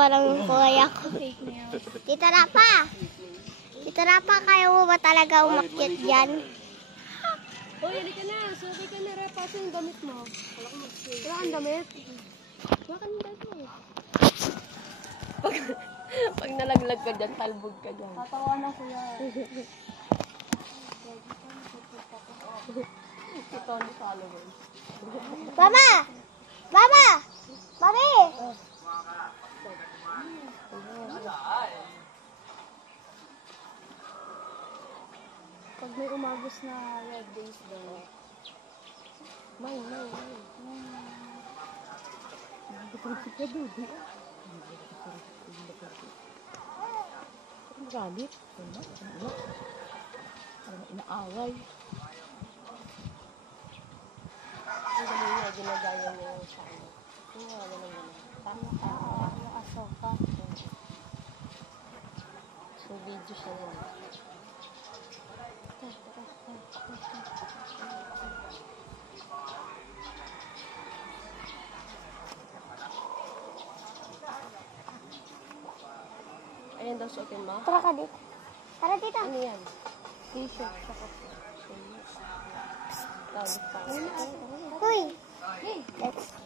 Natawa lang yung kuya ko. Tita Rapa! Tita Rapa, kaya mo ba talaga umakyat dyan? Hoy, halika na. Suki ka na, Rapa. Saan yung damit mo? Wala kang damit? Wala kang damit mo. Pag nalaglag ka dyan, talbog ka dyan. Tatawanan ko yan. Ito ang followers. Mama! Mama! Mami! Pag may umagos na red days daw. May. Nagpaparisip ka doon. Ang galit. Parang inaaway. Ang galing niya, ginagaya niya yung sa ano. Yung asoka. So, video siya na. Ayan daw suotin mo. Tara ka dito. Tara dito. Ano yan? T-shirt. Uy! Let's